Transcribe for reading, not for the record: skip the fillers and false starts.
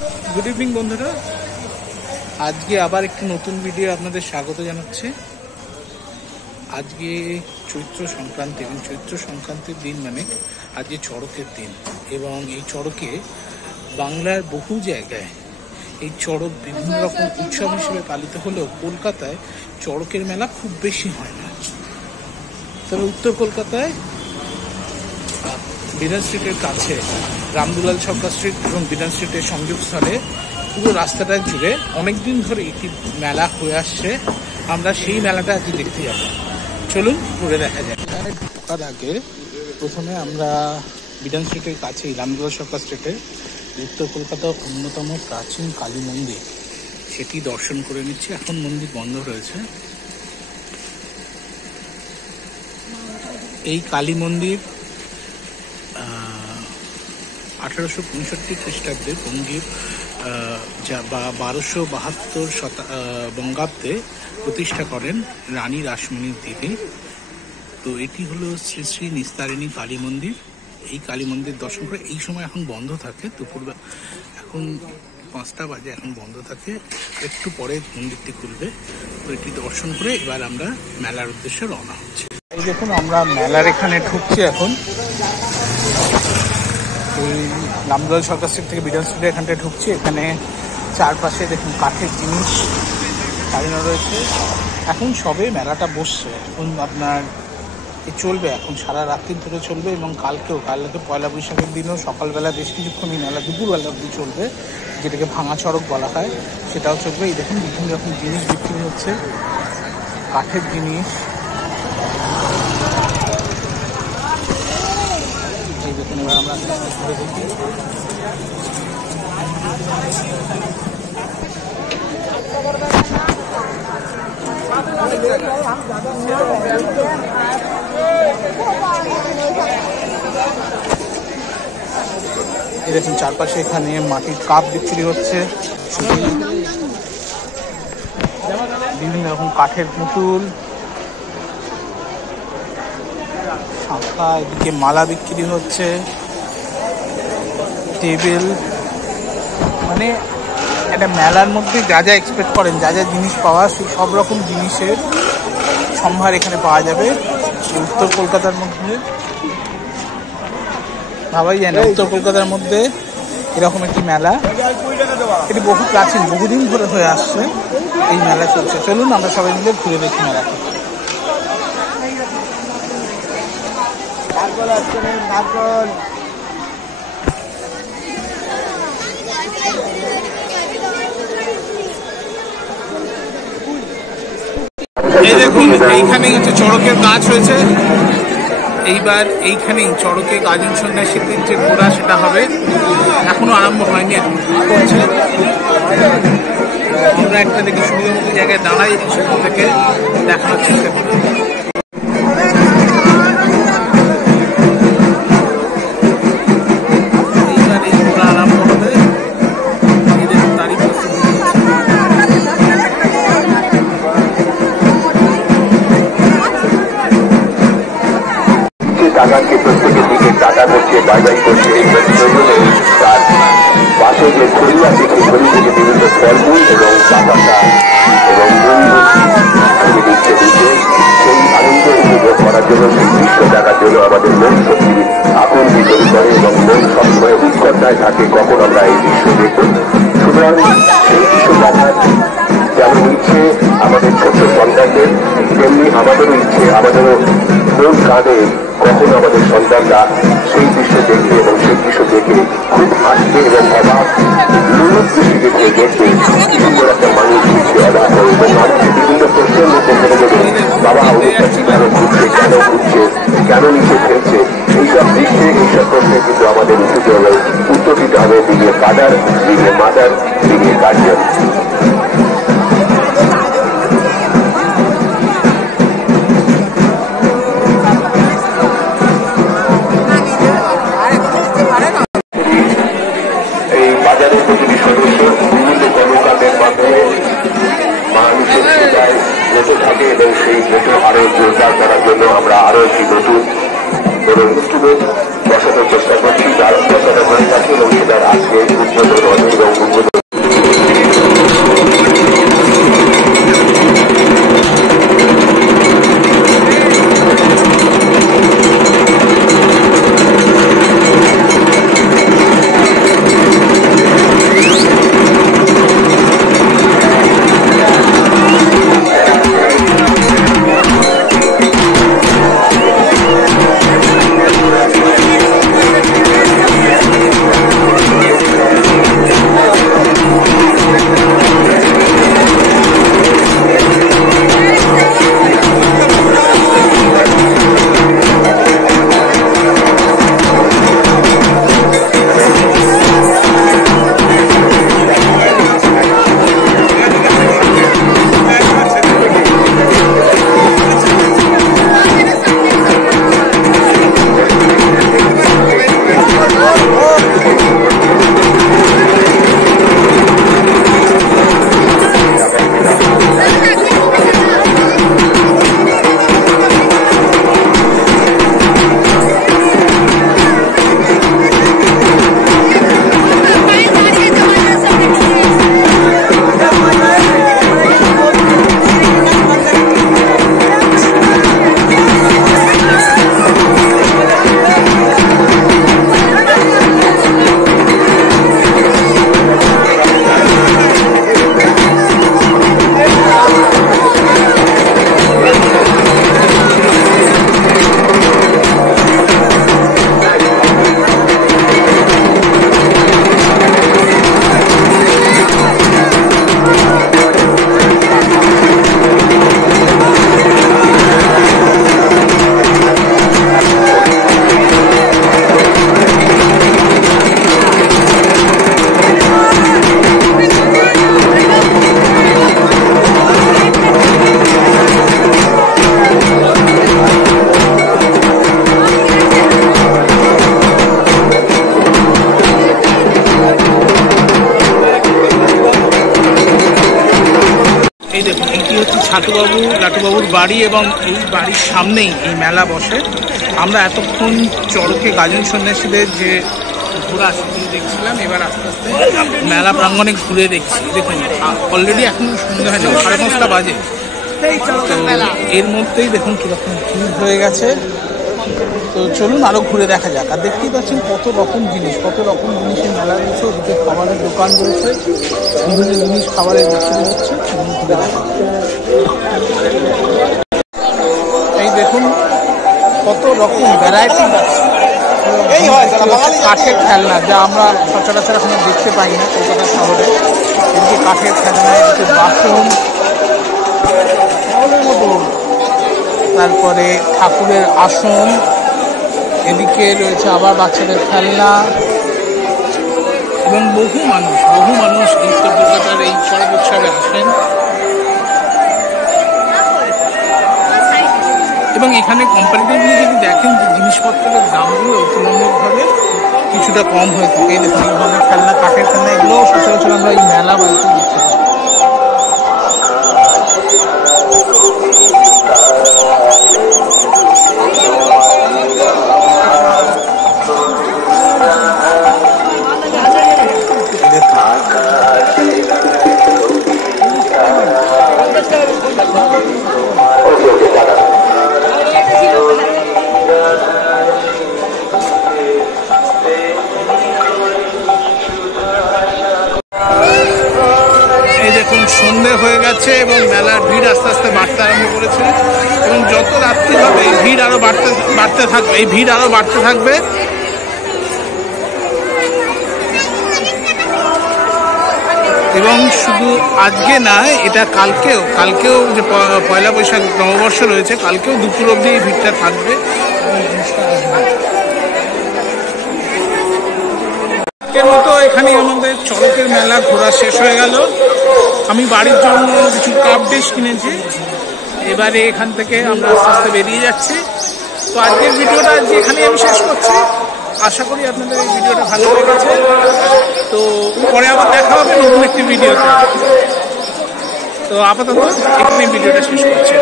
Good evening বন্ধুরা, আজকে আবার একটি নতুন ভিডিও আপনাদের স্বাগত জানাচ্ছি। আজকে চৈত্র সংক্রান্তি এবং চৈত্র সংক্রান্তির দিন মানে আজকে চড়কের দিন, এবং এই চড়কে বাংলার বহু জায়গায় এই চড়ক বিভিন্ন রকম উৎসব হিসেবে পালিত হলেও কলকাতায় চড়কের মেলা খুব বেশি হয় না। তবে উত্তর কলকাতায় বিধান স্ট্রিটের কাছে রামদুলাল সরকার স্ট্রিট এবং বিধান স্ট্রিটের সংযোগস্থলে পুরো রাস্তাটা জুড়ে অনেকদিন ধরে একটি মেলা হয়ে আসছে। আমরা সেই মেলাটা আজকে দেখতে যাব, চলুন ঘুরে দেখা যায়। ঢোকার আগে প্রথমে আমরা বিধান স্ট্রিটের কাছেই রামদুলাল সরকার স্ট্রিটে উত্তর কলকাতার অন্যতম প্রাচীন কালী মন্দির সেটি দর্শন করে নিচ্ছি। এখন মন্দির বন্ধ রয়েছে। এই কালী মন্দির 1865 খ্রিস্টাব্দে বঙ্গীয় বা 1272 বঙ্গাব্দে প্রতিষ্ঠা করেন রানী রাসমণির দেবী। তো এটি হলো শ্রী শ্রী নিস্তারিণী কালী মন্দির। এই কালী মন্দির দর্শন করে এই সময় এখন বন্ধ থাকে, দুপুরবেলা এখন 5টা বাজে, এখন বন্ধ থাকে, একটু পরে মন্দিরটি খুলবে। তো এটি দর্শন করে এবার আমরা মেলার উদ্দেশ্যে রওনা হচ্ছি। এই দেখুন, আমরা মেলার এখানে ঢুকছি এখন। এই রামদুলাল সরকার স্ট্রিট থেকে বিধান স্ট্রিটের এখানটায় ঢুকছি। এখানে চারপাশে দেখুন কাঠের জিনিস সাজানো রয়েছে। এখন সবে মেলাটা বসছে, এখন আপনার চলবে, এখন সারা রাত্রি ধরে চলবে এবং কালকে পয়লা বৈশাখের দিনও সকালবেলা বেশ কিছুক্ষণ এই মেলা দুপুরবেলা অবধি চলবে, যেটাকে ভাঙা চড়ক বলা হয়, সেটাও চলবে। এই দেখুন বিভিন্ন রকম জিনিস বিক্রি হচ্ছে, কাঠের জিনিস। এই দেখুন, এবার আমরা ঘুরে দেখি। এই দেখুন চারপাশে এখানে মাটির কাপ বিক্রি হচ্ছে, বিভিন্ন রকম কাঠের পুতুল, শাঁখা, এদিকে মালা বিক্রি হচ্ছে, টেবিল। মানে একটা মেলার মধ্যে যা যা এক্সপেক্ট করেন, যা যা জিনিস পাওয়া, সেই সব রকম জিনিসের সম্ভার এখানে পাওয়া যাবে। উত্তর কলকাতার মধ্যে ভাবাই যায় না, উত্তর কলকাতার মধ্যে এরকম একটি মেলা। এটি বহু প্রাচীন, বহুদিন ধরে হয়ে আসছে এই মেলা চলছে। চলুন আমরা সবাই মিলে ঘুরে দেখি মেলাটা। এই দেখুন, এইখানে হচ্ছে চড়কের কাজ হয়েছে। এইবার এইখানেই চড়কে গাজন সন্ন্যাসীদের যে ঘোড়া সেটা হবে, এখনো আরম্ভ হয়নি, করছে। আমরা একটা দেখি সুবিধা মতো জায়গায় দাঁড়াই, সেখান থেকে দেখানোর চেষ্টা করি। এইবার এই ঘোড়া আরম্ভ হবে। তারই টাকাকে প্রত্যেকের দিকে টাকা করছে, বাজাই করছে। তার পাশে যে ছড়ি আছে, সেই ছড়ি থেকে বিভিন্ন ফলমূল এবং বাতাসা এবং ছড়ি দিচ্ছে দিচ্ছে। সেই আনন্দ উপভোগ করার জন্য, সেই দৃশ্য দেখার জন্য আমাদের মন সত্যি আগুন বিতরণ করে এবং মন সবসময় উৎকণ্ঠায় থাকে কখন আমরা এই দৃশ্য দেখব। সুতরাং সেই দৃশ্য দেখার যেমন ইচ্ছে আমাদের ছোট্ট সন্তানদের, তেমনি আমাদেরও ইচ্ছে, আমাদেরও মন কাঁদে কখন আমাদের সন্তানরা সেই দৃশ্য দেখবে এবং সেই দৃশ্য দেখে খুব হাসবে এবং অবাক লোক দৃষ্টিতে দেখবে সুন্দর একটা মানুষ দিচ্ছে অবাক হয় এবং মানুষের বিভিন্ন প্রশ্নের মধ্যে ফেলে দেবে, বাবা ওটা কিভাবে ঘুরছে, কেন ঘুরছে, কেন নিচে ফেলছে, এইসব দৃশ্যে এইসব প্রশ্নে কিন্তু আমাদের উত্তর দিতে হবে দিকে ফাদার, দিকে মাদার, দিকে গার্জিয়ান। এবং সেই ভোটে আরো জোরদার করার জন্য আমরা আরো একটি নতুন বসানোর চেষ্টা করছি, যার বসানো হয়ে থাকে এবং সেটার আজকে উদ্বোধন এবং এই দেখুন, এটি হচ্ছে লাটুবাবুর বাড়ি এবং এই বাড়ির সামনেই এই মেলা বসে। আমরা এতক্ষণ চড়কে গাজন সন্ন্যাসীদের যে ঘোরা সেগুলো দেখছিলাম, এবার আস্তে আস্তে মেলা প্রাঙ্গণে ঘুরে দেখছি। দেখুন অলরেডি এখন সন্ধ্যা হয়নি, 5:30 বাজে। তো এর মধ্যেই দেখুন কীরকম ভিড় হয়ে গেছে। তো চলুন আরও ঘুরে দেখা যাক। আর দেখতেই পাচ্ছেন কত রকম জিনিসের মেলা রয়েছে। ওদিকে খাবারের দোকান রয়েছে, বিভিন্ন জিনিস খাবারের বিক্রি হচ্ছে। ঘুরে দেখা, এই দেখুন কত রকম ভ্যারাইটি কাঠের খেলনা, যা আমরা সচরাচর এখন দেখতে পাই না কলকাতা শহরে। এদিকে কাঠের খেলনা, এদিকে বাসন, তারপরে ঠাকুরের আসন, এদিকে রয়েছে আবার বাচ্চাদের খেলনা এবং বহু মানুষ এই কলকাতার এই চড়ক উৎসবে আসেন। এবং এখানে কম্পারেটিভলি যদি দেখেন যে জিনিসপত্রের দামগুলো তুলনামূলকভাবে কিছুটা কম হয়ে থাকে। এই দেখুন এই ধরনের খেলনা, কাঠের খেলনা, এগুলো সচরাচর আমরা এই মেলা বাড়িতে দেখতে পাই। সন্ধে হয়ে গেছে এবং মেলার ভিড় আস্তে আস্তে বাড়তে আরম্ভ করেছে এবং যত রাত্রি হবে এই ভিড় আরো বাড়তে থাকবে। এবং শুধু আজকে না, এটা কালকেও যে পয়লা বৈশাখ নববর্ষ রয়েছে, কালকেও দুপুর অবধি এই ভিড়টা থাকবে। এর মতো এখানে আমাদের চড়কের মেলা ঘোরা শেষ হয়ে গেল। আমি বাড়ির জন্য কিছু কাপ ডিশ কিনেছি, এবারে এখান থেকে আমরা আস্তে আস্তে বেরিয়ে যাচ্ছি। তো আজকের ভিডিওটা এখানেই আমি শেষ করছি। আশা করি আপনাদের এই ভিডিওটা ভালো লেগেছে। তো পরে আবার দেখা হবে নতুন একটি ভিডিওতে। তো আপাতত এখানেই ভিডিওটা শেষ করছি।